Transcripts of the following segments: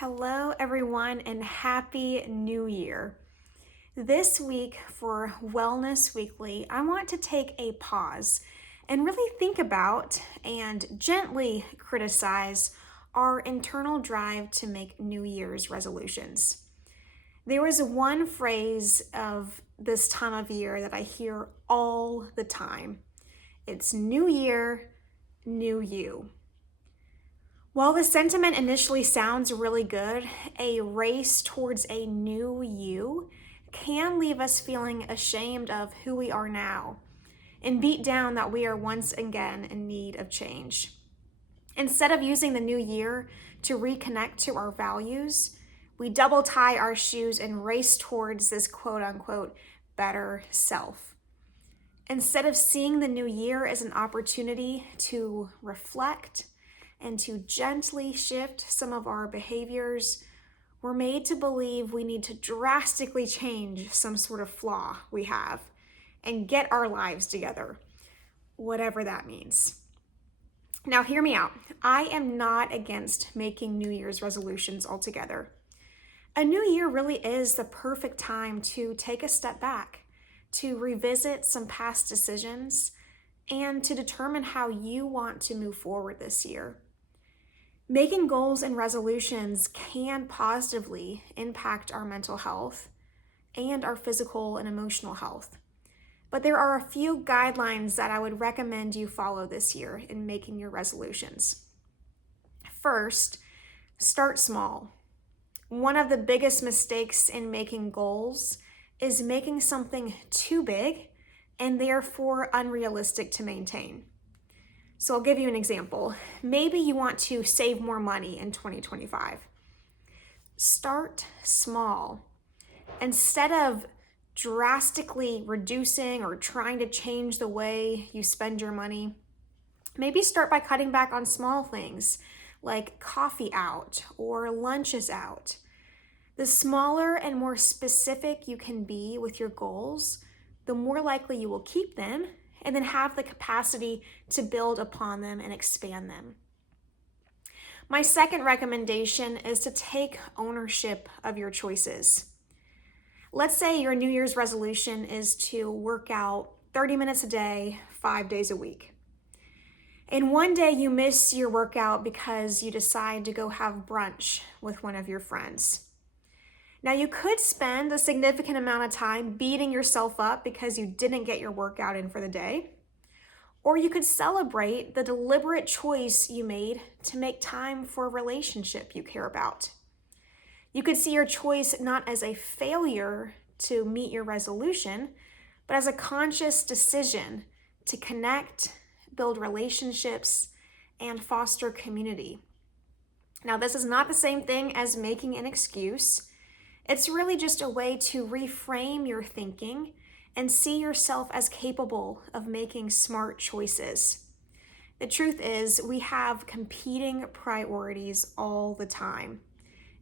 Hello, everyone, and Happy New Year. This week for Wellness Weekly, I want to take a pause and really think about and gently criticize our internal drive to make New Year's resolutions. There is one phrase of this time of year that I hear all the time. It's New Year, New You. While the sentiment initially sounds really good, a race towards a new you can leave us feeling ashamed of who we are now and beat down that we are once again in need of change. Instead of using the new year to reconnect to our values, we double tie our shoes and race towards this quote unquote better self. Instead of seeing the new year as an opportunity to reflect, and to gently shift some of our behaviors, we're made to believe we need to drastically change some sort of flaw we have and get our lives together, whatever that means. Now, hear me out. I am not against making New Year's resolutions altogether. A new year really is the perfect time to take a step back, to revisit some past decisions, and to determine how you want to move forward this year. Making goals and resolutions can positively impact our mental health and our physical and emotional health. But there are a few guidelines that I would recommend you follow this year in making your resolutions. First, start small. One of the biggest mistakes in making goals is making something too big and therefore unrealistic to maintain. So I'll give you an example. Maybe you want to save more money in 2025. Start small. Instead of drastically reducing or trying to change the way you spend your money, maybe start by cutting back on small things like coffee out or lunches out. The smaller and more specific you can be with your goals, the more likely you will keep them and then have the capacity to build upon them and expand them. My second recommendation is to take ownership of your choices. Let's say your New Year's resolution is to work out 30 minutes a day, 5 days a week. And one day you miss your workout because you decide to go have brunch with one of your friends. Now, you could spend a significant amount of time beating yourself up because you didn't get your workout in for the day, or you could celebrate the deliberate choice you made to make time for a relationship you care about. You could see your choice not as a failure to meet your resolution, but as a conscious decision to connect, build relationships, and foster community. Now, this is not the same thing as making an excuse. It's really just a way to reframe your thinking and see yourself as capable of making smart choices. The truth is, we have competing priorities all the time,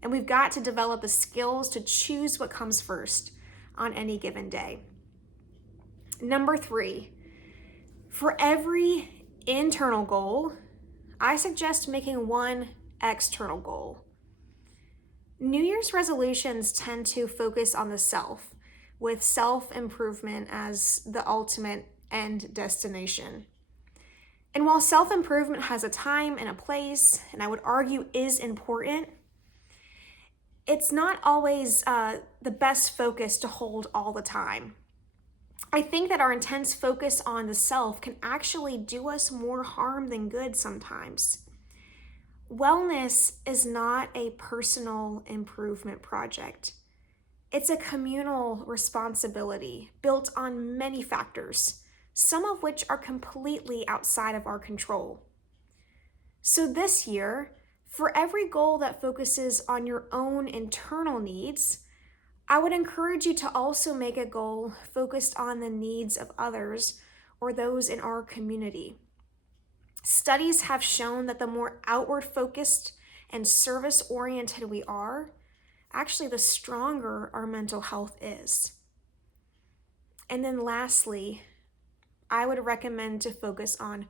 and we've got to develop the skills to choose what comes first on any given day. Number 3, for every internal goal, I suggest making one external goal. New Year's resolutions tend to focus on the self, with self-improvement as the ultimate end destination. And while self-improvement has a time and a place, and I would argue is important, it's not always the best focus to hold all the time. I think that our intense focus on the self can actually do us more harm than good sometimes. Wellness is not a personal improvement project. It's a communal responsibility built on many factors, some of which are completely outside of our control. So this year, for every goal that focuses on your own internal needs, I would encourage you to also make a goal focused on the needs of others or those in our community. Studies have shown that the more outward focused and service oriented we are, actually the stronger our mental health is. And then lastly, I would recommend to focus on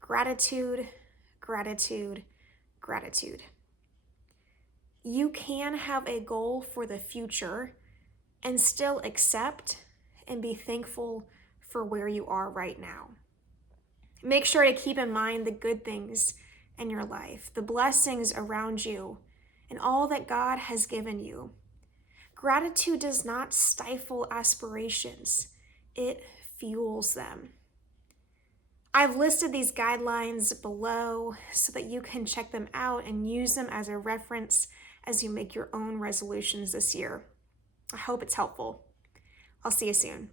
gratitude, gratitude, gratitude. you can have a goal for the future and still accept and be thankful for where you are right now. Make sure to keep in mind the good things in your life, the blessings around you, and all that God has given you. Gratitude does not stifle aspirations, it fuels them. I've listed these guidelines below so that you can check them out and use them as a reference as you make your own resolutions this year. I hope it's helpful. I'll see you soon.